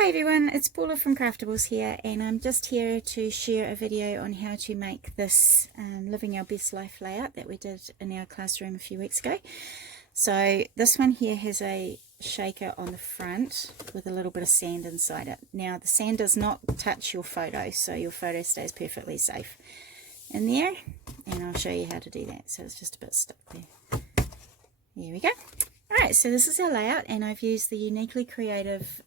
Hi everyone, it's Paula from Craftables here, and I'm just here to share a video on how to make this Living Our Best Life layout that we did in our classroom a few weeks ago. So this one here has a shaker on the front with a little bit of sand inside it. Now the sand does not touch your photo, so your photo stays perfectly safe in there, and I'll show you how to do that. So it's just a bit stuck there. There we go. Alright, so this is our layout, and I've used the uniquely creative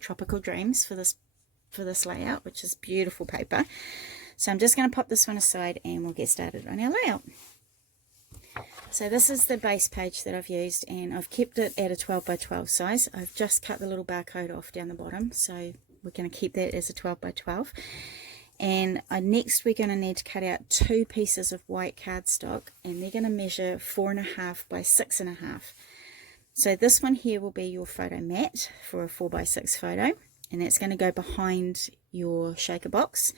Tropical Dreams for this layout, which is beautiful paper. So I'm just going to pop this one aside and we'll get started on our layout. So this is the base page that I've used, and I've kept it at a 12 by 12 size. I've just cut the little barcode off down the bottom, so we're going to keep that as a 12 by 12. And next we're going to need to cut out 2 pieces of white cardstock, and they're going to measure 4.5 by 6.5. So this one here will be your photo mat for a 4 by 6 photo, and that's going to go behind your shaker box.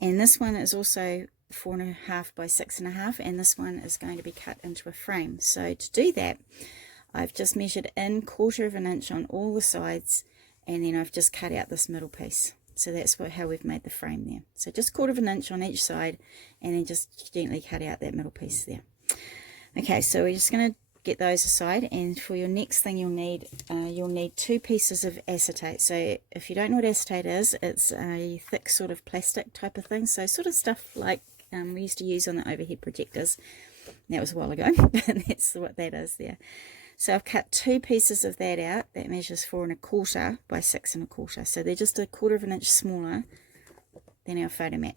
And this one is also 4.5 by 6.5, and this one is going to be cut into a frame. So to do that, I've just measured in 1/4 of an inch on all the sides, and then I've just cut out this middle piece. So that's how we've made the frame there. So just 1/4 of an inch on each side, and then just gently cut out that middle piece there. Okay, so we're just going to get those aside, and for your next thing you'll need 2 pieces of acetate. So if you don't know what acetate is, it's a thick sort of plastic type of thing. So sort of stuff like we used to use on the overhead projectors. That was a while ago, but that's what that is there. So I've cut 2 pieces of that out. That measures 4.25 by 6.25. So they're just 1/4 of an inch smaller than our photo mat.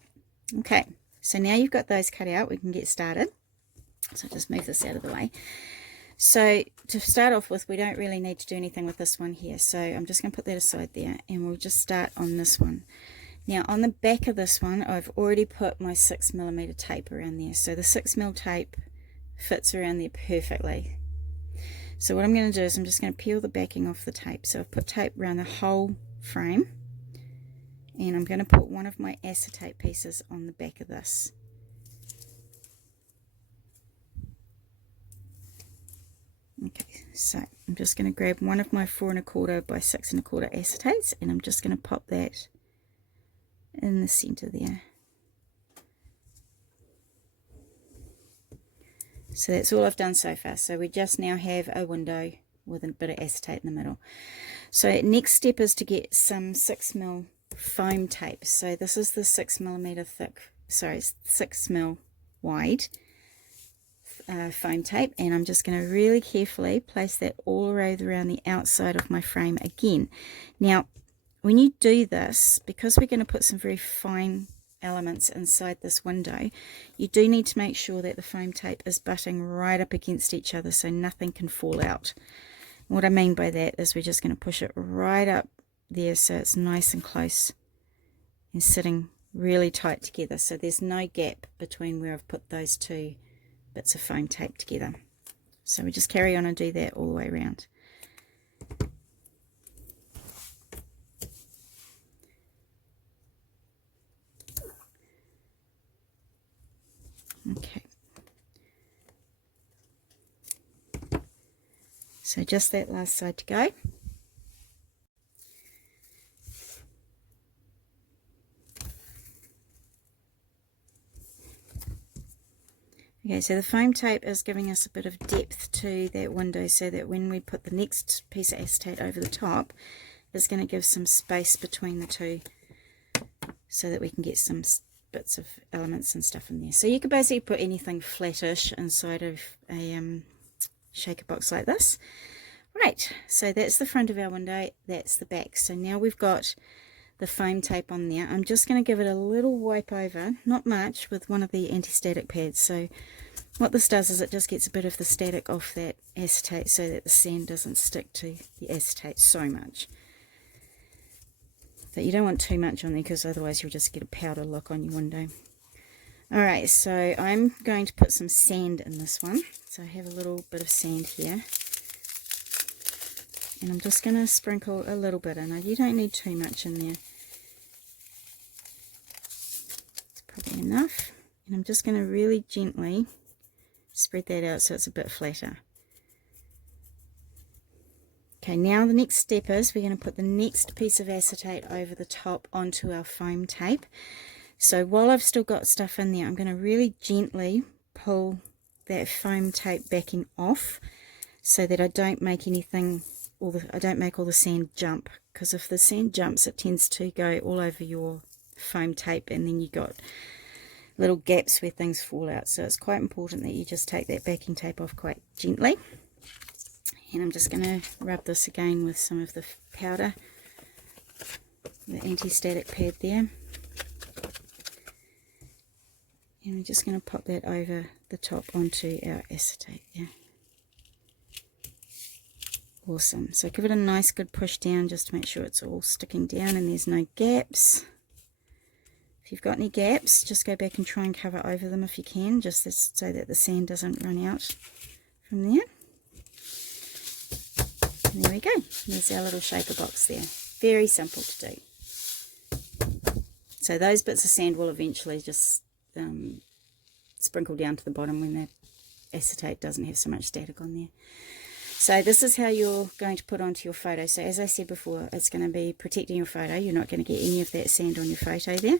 Okay, so now you've got those cut out, we can get started. So just move this out of the way. So to start off with, we don't really need to do anything with this one here. So I'm just going to put that aside there, and we'll just start on this one. Now on the back of this one, I've already put my 6mm tape around there. So the 6mm tape fits around there perfectly. So what I'm going to do is I'm just going to peel the backing off the tape. So I've put tape around the whole frame, and I'm going to put one of my acetate pieces on the back of this. Okay, so I'm just going to grab one of my 4.25 by 6.25 acetates, and I'm just going to pop that in the center there. So that's all I've done so far. So we just now have a window with a bit of acetate in the middle. So next step is to get some 6mm foam tape. So this is the 6mm thick, 6mm wide foam tape, and I'm just going to really carefully place that all around the outside of my frame again. Now when you do this, because we're going to put some very fine elements inside this window, you do need to make sure that the foam tape is butting right up against each other so nothing can fall out. And what I mean by that is we're just going to push it right up there so it's nice and close and sitting really tight together, so there's no gap between where I've put those 2 bits of foam tape together. So we just carry on and do that all the way around. Okay, so just that last side to go. Okay, so the foam tape is giving us a bit of depth to that window, so that when we put the next piece of acetate over the top, it's going to give some space between the 2 so that we can get some bits of elements and stuff in there. So you could basically put anything flattish inside of a shaker box like this. Right, so that's the front of our window, that's the back. So now we've got the foam tape on there. I'm just going to give it a little wipe over, not much, with one of the anti-static pads. So what this does is it just gets a bit of the static off that acetate so that the sand doesn't stick to the acetate so much. But you don't want too much on there, because otherwise you'll just get a powder look on your window. Alright, so I'm going to put some sand in this one. So I have a little bit of sand here, and I'm just going to sprinkle a little bit in. You don't need too much in there. It's probably enough. And I'm just going to really gently spread that out so it's a bit flatter. Okay, now the next step is we're going to put the next piece of acetate over the top onto our foam tape. So while I've still got stuff in there, I'm going to really gently pull that foam tape backing off so that I don't make anything, I don't make all the sand jump, because if the sand jumps it tends to go all over your foam tape and then you got little gaps where things fall out. So it's quite important that you just take that backing tape off quite gently. And I'm just going to rub this again with some of the powder, the anti-static pad there. And we're just going to pop that over the top onto our acetate there. Awesome. So give it a nice good push down just to make sure it's all sticking down and there's no gaps. If you've got any gaps, just go back and try and cover over them if you can, just so that the sand doesn't run out from there. And there we go. There's our little shaper box there. Very simple to do. So those bits of sand will eventually just sprinkle down to the bottom when the acetate doesn't have so much static on there. So this is how you're going to put onto your photo. So as I said before, it's going to be protecting your photo. You're not going to get any of that sand on your photo there.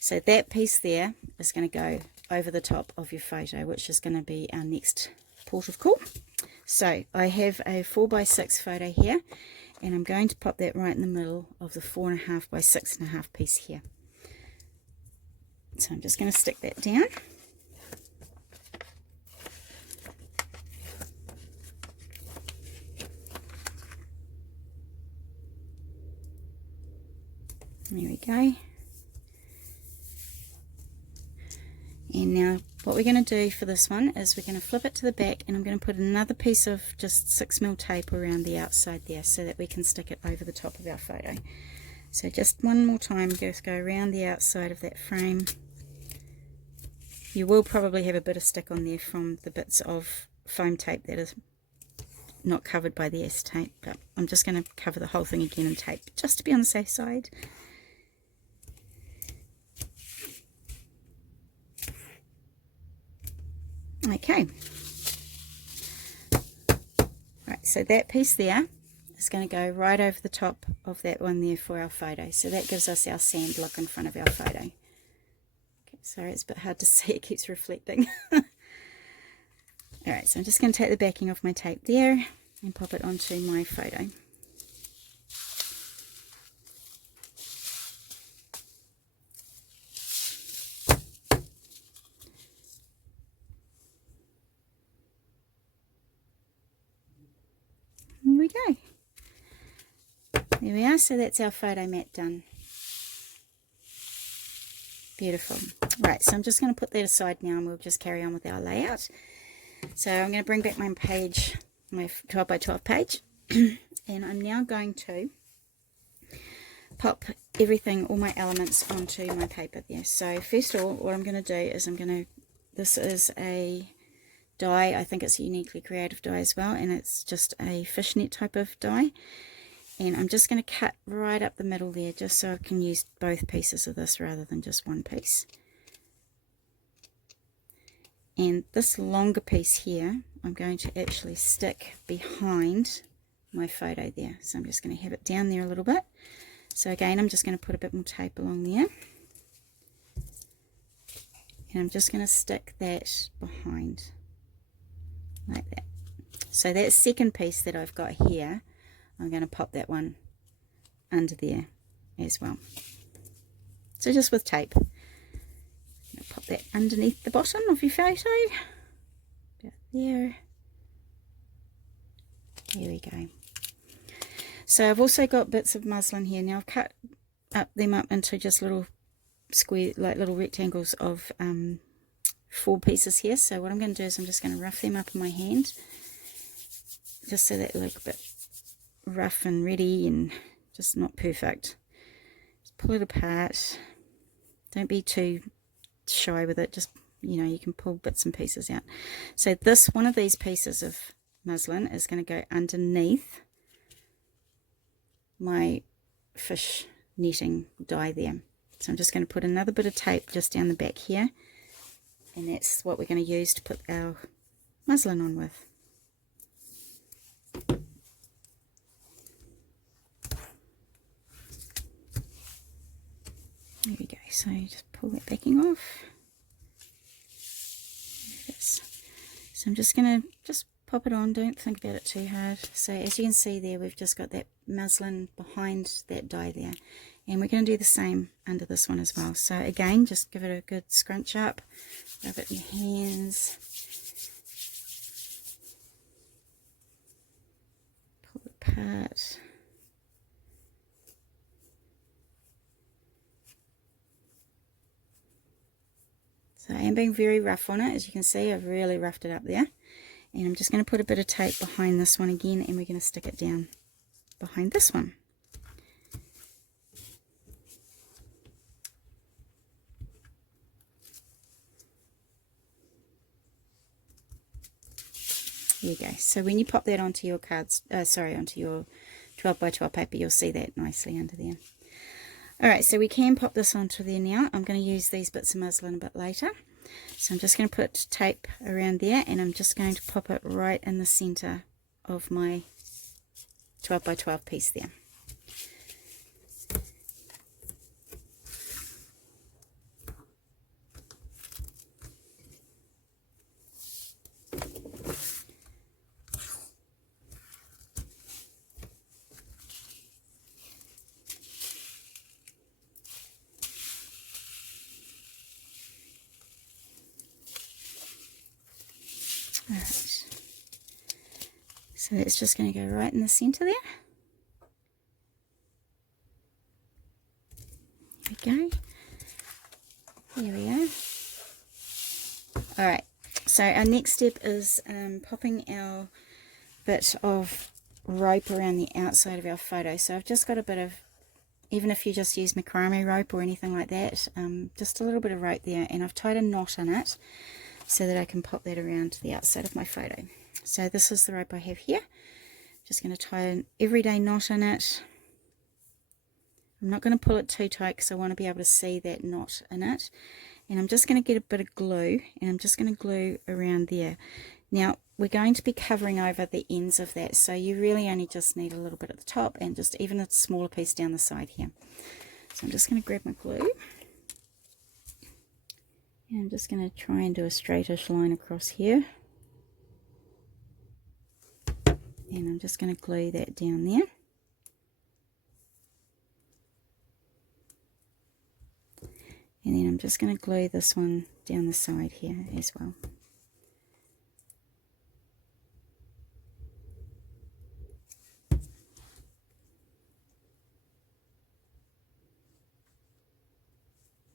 So that piece there is going to go over the top of your photo, which is going to be our next port of call. So I have a 4x6 photo here, and I'm going to pop that right in the middle of the 4.5 by 6.5 piece here. So I'm just going to stick that down. There we go. And now what we're going to do for this one is we're going to flip it to the back, and I'm going to put another piece of just 6mm tape around the outside there so that we can stick it over the top of our photo. So just one more time, just go around the outside of that frame. You will probably have a bit of stick on there from the bits of foam tape that is not covered by the acetate, but I'm just going to cover the whole thing again in tape just to be on the safe side. Okay, right, so that piece there is going to go right over the top of that one there for our photo. So that gives us our sand look in front of our photo. Okay, sorry, it's a bit hard to see, it keeps reflecting. Alright, so I'm just going to take the backing off my tape there and pop it onto my photo. Here we go. There we are, so that's our photo mat done. Beautiful. Right, so I'm just going to put that aside now and we'll just carry on with our layout. So I'm going to bring back my page, my 12 by 12 page, and I'm now going to pop everything, all my elements onto my paper there. So first of all, what I'm going to do is this is a die, I think it's a uniquely creative die as well, and it's just a fishnet type of die. And I'm just going to cut right up the middle there just so I can use both pieces of this rather than just one piece. And this longer piece here I'm going to actually stick behind my photo there. So I'm just going to have it down there a little bit. So again, I'm just going to put a bit more tape along there. And I'm just going to stick that behind like that. So that second piece that I've got here, I'm going to pop that one under there as well. So just with tape. Pop that underneath the bottom of your photo. About there. There we go. So I've also got bits of muslin here. Now I've cut them up into just little square, like little rectangles of 4 pieces here. So what I'm going to do is I'm just going to rough them up in my hand, just so that they look a bit rough and ready and just not perfect. Just pull it apart. Don't be too shy with it, just, you know, you can pull bits and pieces out. So this one of these pieces of muslin is going to go underneath my fish netting die there. So I'm just going to put another bit of tape just down the back here, and that's what we're going to use to put our muslin on with. There we go. So just pull that backing off. There it is. So I'm just going to just pop it on. Don't think about it too hard. So as you can see there, we've just got that muslin behind that die there. And we're going to do the same under this one as well. So again, just give it a good scrunch up. Rub it in your hands. Pull it apart. So I am being very rough on it. As you can see, I've really roughed it up there. And I'm just going to put a bit of tape behind this one again, and we're going to stick it down behind this one. There you go. So when you pop that onto your cards, onto your 12 by 12 paper, you'll see that nicely under there. Alright, so we can pop this onto there now. I'm going to use these bits of muslin a bit later. So I'm just going to put tape around there, and I'm just going to pop it right in the center of my 12 by 12 piece there. Alright, so that's just going to go right in the center there. There we go. There we are. Alright, so our next step is popping our bit of rope around the outside of our photo. So I've just got a bit of, even if you just use macrame rope or anything like that, just a little bit of rope there, and I've tied a knot in it so that I can pop that around the outside of my photo. So this is the rope I have here. Just going to tie an everyday knot in it. I'm not going to pull it too tight because I want to be able to see that knot in it. And I'm just going to get a bit of glue, and I'm just going to glue around there. Now we're going to be covering over the ends of that, so you really only just need a little bit at the top and just even a smaller piece down the side here. So I'm just going to grab my glue. And I'm just going to try and do a straightish line across here. And I'm just going to glue that down there. And then I'm just going to glue this one down the side here as well.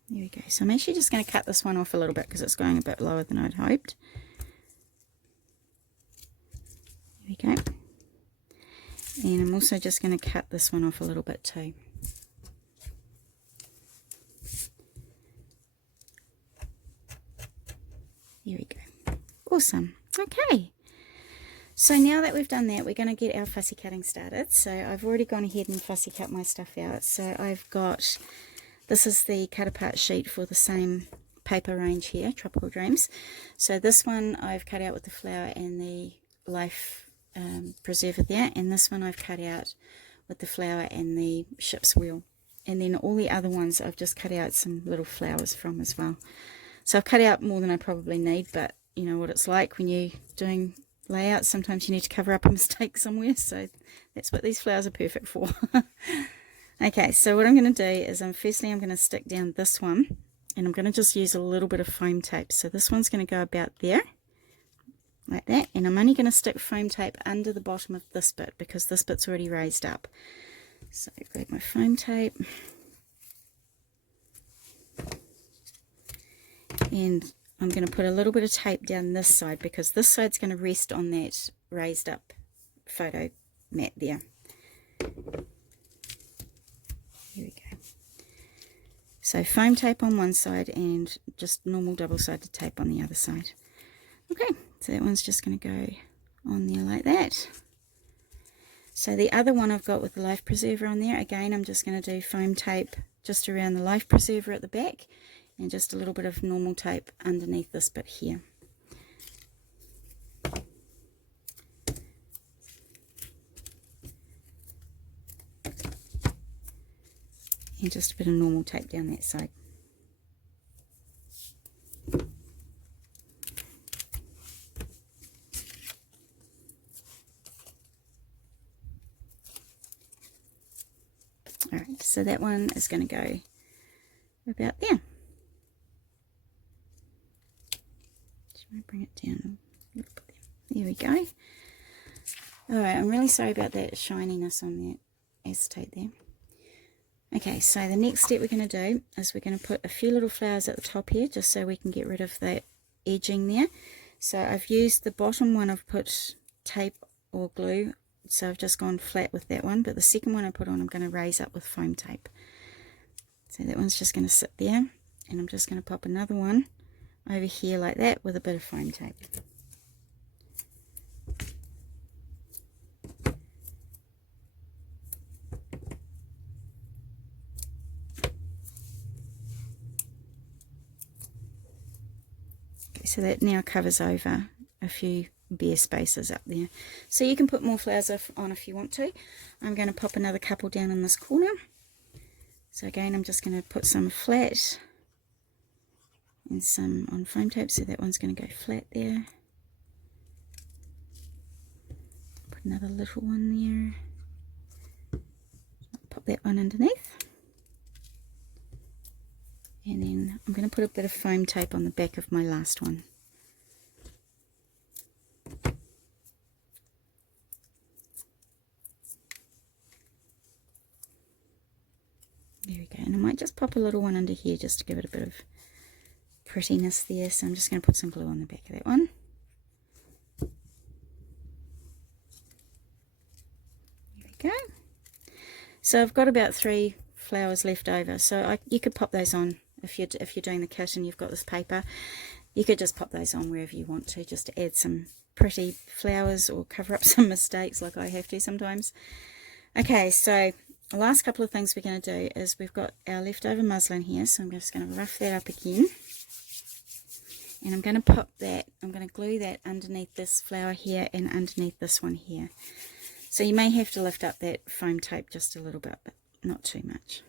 There we go. So I'm actually just going to cut this one off a little bit because it's going a bit lower than I'd hoped. There we go. And I'm also just going to cut this one off a little bit too. There we go. Awesome. Okay. So now that we've done that, we're going to get our fussy cutting started. So I've already gone ahead and fussy cut my stuff out. So I've got, this is the cut apart sheet for the same paper range here, Tropical Dreams. So this one I've cut out with the flower and the life preserver there, and this one I've cut out with the flower and the ship's wheel. And then all the other ones I've just cut out some little flowers from as well. So I've cut out more than I probably need, but you know what it's like when you're doing layouts. Sometimes you need to cover up a mistake somewhere, so that's what these flowers are perfect for. Okay, so what I'm going to do is firstly I'm going to stick down this one, and I'm going to just use a little bit of foam tape. So this one's going to go about there, like that, and I'm only going to stick foam tape under the bottom of this bit because this bit's already raised up. So grab my foam tape, and I'm going to put a little bit of tape down this side because this side's going to rest on that raised up photo mat there. Here we go. So foam tape on one side and just normal double-sided tape on the other side. Okay, so that one's just going to go on there like that. So the other one I've got with the life preserver on there, again I'm just going to do foam tape just around the life preserver at the back, and just a little bit of normal tape underneath this bit here. and just a bit of normal tape down that side. Alright, so that one is going to go about there. Should I bring it down? There we go. Alright, I'm really sorry about that shininess on that acetate there. Okay, so the next step we're going to do is we're going to put a few little flowers at the top here, just so we can get rid of that edging there. So I've used the bottom one, I've put tape or glue, so I've just gone flat with that one, but the second one I put on I'm going to raise up with foam tape. So that one's just going to sit there, and I'm just going to pop another one over here like that with a bit of foam tape. So that now covers over a few bare spaces up there. So you can put more flowers on if you want to. I'm going to pop another couple down in this corner. So again, I'm just going to put some flat and some on foam tape. So that one's going to go flat there. Put another little one there. Pop that one underneath. And then I'm going to put a bit of foam tape on the back of my last one. There we go. And I might just pop a little one under here just to give it a bit of prettiness there. So I'm just going to put some glue on the back of that one. There we go. So I've got about 3 flowers left over. So you could pop those on. If you're doing the kit and you've got this paper, you could just pop those on wherever you want to, just to add some pretty flowers or cover up some mistakes like I have to sometimes. Okay, so the last couple of things we're going to do is we've got our leftover muslin here, so I'm just going to rough that up again, and I'm going to pop that, I'm going to glue that underneath this flower here and underneath this one here. So you may have to lift up that foam tape just a little bit, but not too much.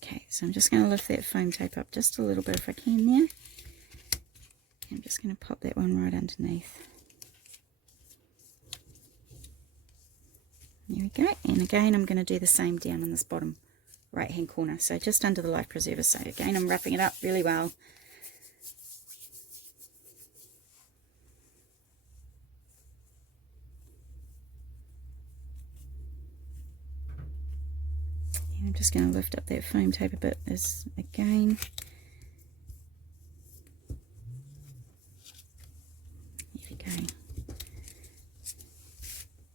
Okay, so I'm just going to lift that foam tape up just a little bit if I can there. I'm just going to pop that one right underneath. There we go. And again, I'm going to do the same down in this bottom right hand corner. So just under the life preserver. So again, I'm roughing it up really well. I'm just going to lift up that foam tape a bit as again. There we go.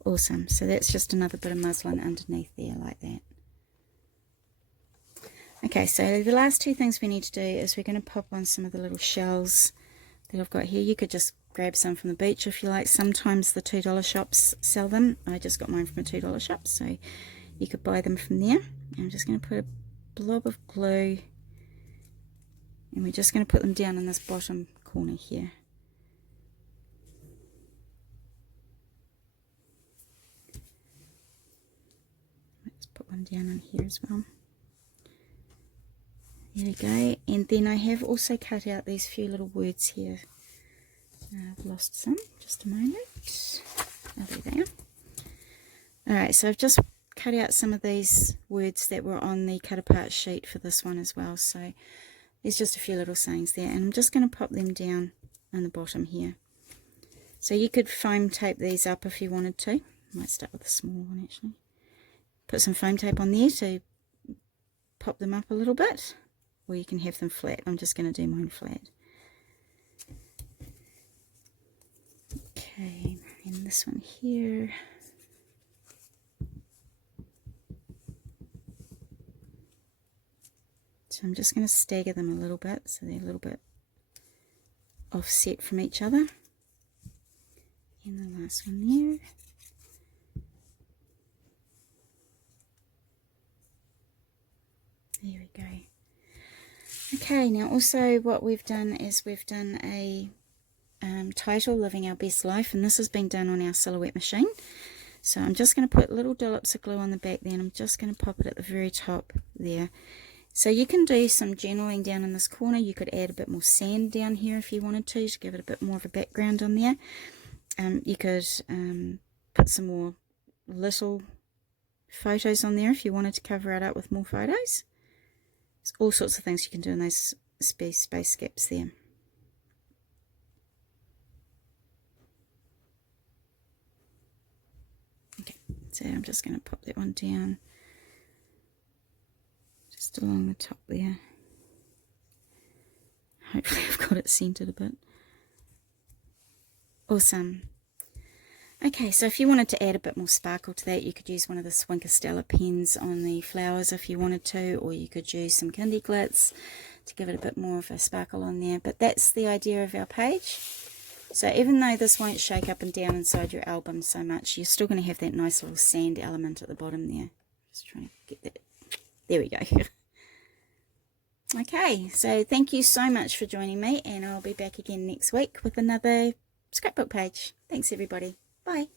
Awesome. So that's just another bit of muslin underneath there like that. Okay, so the last 2 things we need to do is we're going to pop on some of the little shells that I've got here. You could just grab some from the beach if you like. Sometimes the $2 shops sell them. I just got mine from a $2 shop, so you could buy them from there. I'm just going to put a blob of glue, and we're just going to put them down in this bottom corner here. Let's put one down in here as well. There we go. And then I have also cut out these few little words here. I've lost some. Just a moment. Oh, there they are. Alright, so I've just cut out some of these words that were on the cut apart sheet for this one as well. So there's just a few little sayings there, and I'm just going to pop them down on the bottom here. So you could foam tape these up if you wanted to. I might start with a small one actually. Put some foam tape on there to pop them up a little bit, or you can have them flat. I'm just going to do mine flat. Okay, and this one here. So I'm just going to stagger them a little bit so they're a little bit offset from each other. And the last one there. There we go. Okay, now also what we've done is we've done a title, Living Our Best Life, and this has been done on our silhouette machine. So I'm just going to put little dollops of glue on the back there, and I'm just going to pop it at the very top there. So you can do some journaling down in this corner. You could add a bit more sand down here if you wanted to give it a bit more of a background on there. You could put some more little photos on there if you wanted to cover it up with more photos. There's all sorts of things you can do in those space gaps there. Okay, so I'm just going to pop that one down just along the top there. Hopefully I've got it centered a bit. Awesome. Okay, so if you wanted to add a bit more sparkle to that, you could use one of the Swinker Stella pens on the flowers if you wanted to, or you could use some Kindy Glitz to give it a bit more of a sparkle on there. But that's the idea of our page. So even though this won't shake up and down inside your album so much, you're still going to have that nice little sand element at the bottom there. Just trying to get that. There we go. Okay, so thank you so much for joining me, and I'll be back again next week with another scrapbook page. Thanks everybody. Bye.